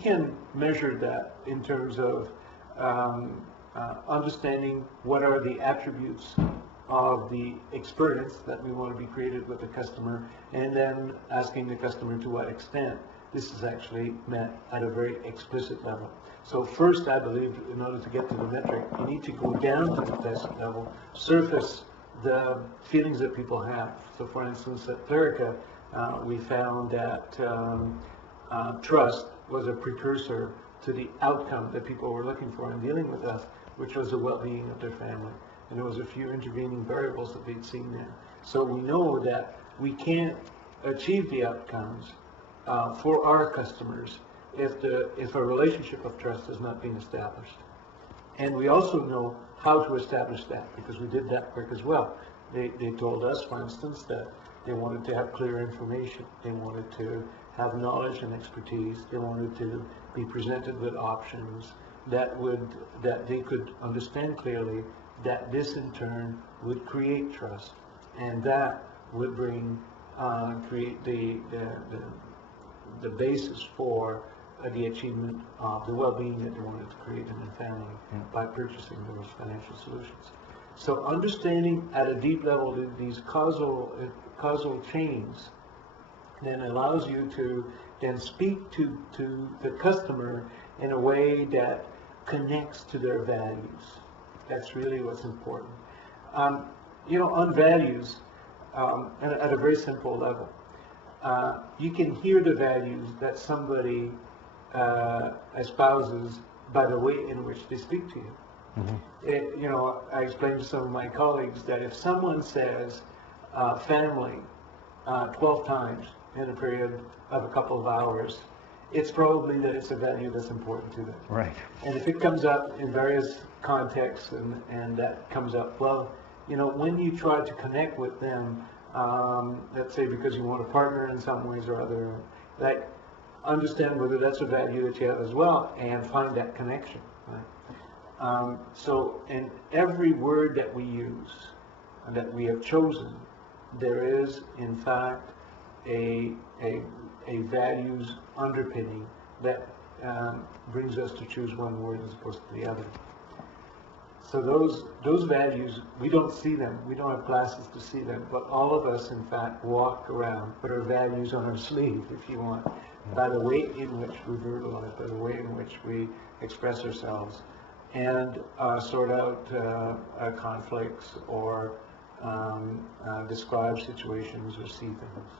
can measure that in terms of understanding what are the attributes of the experience that we want to be created with the customer, and then asking the customer to what extent this is actually met at a very explicit level. So first, I believe, in order to get to the metric, you need to go down to the basic level, surface the feelings that people have. So for instance, at Clerica, we found that trust was a precursor to the outcome that people were looking for in dealing with us, which was the well-being of their family. And there was a few intervening variables that they'd seen there. So we know that we can't achieve the outcomes for our customers if a relationship of trust has not been established. And we also know how to establish that, because we did that work as well. They told us, for instance, that they wanted to have clear information. They wanted to have knowledge and expertise. They wanted to be presented with options that they could understand clearly, that this in turn would create trust, and that would create the basis for the achievement of the well-being that they wanted to create in their family by purchasing those financial solutions. So understanding at a deep level these causal chains then allows you to then speak to the customer in a way that connects to their values. That's really what's important. On values, at a very simple level, you can hear the values that somebody espouses by the way in which they speak to you. Mm-hmm. I explained to some of my colleagues that if someone says family 12 times in a period of a couple of hours, it's probably that it's a value that's important to them. Right. And if it comes up in various contexts and that comes up, well, when you try to connect with them, let's say because you want a partner in some ways or other, like, understand whether that's a value that you have as well, and find that connection. Right? So in every word that we use, that we have chosen, there is in fact a values underpinning that brings us to choose one word as opposed to the other. So those values, we don't see them. We don't have glasses to see them, but all of us, in fact, walk around, put our values on our sleeve, if you want, by the way in which we verbalize, by the way in which we express ourselves, and sort out conflicts or describe situations or see things.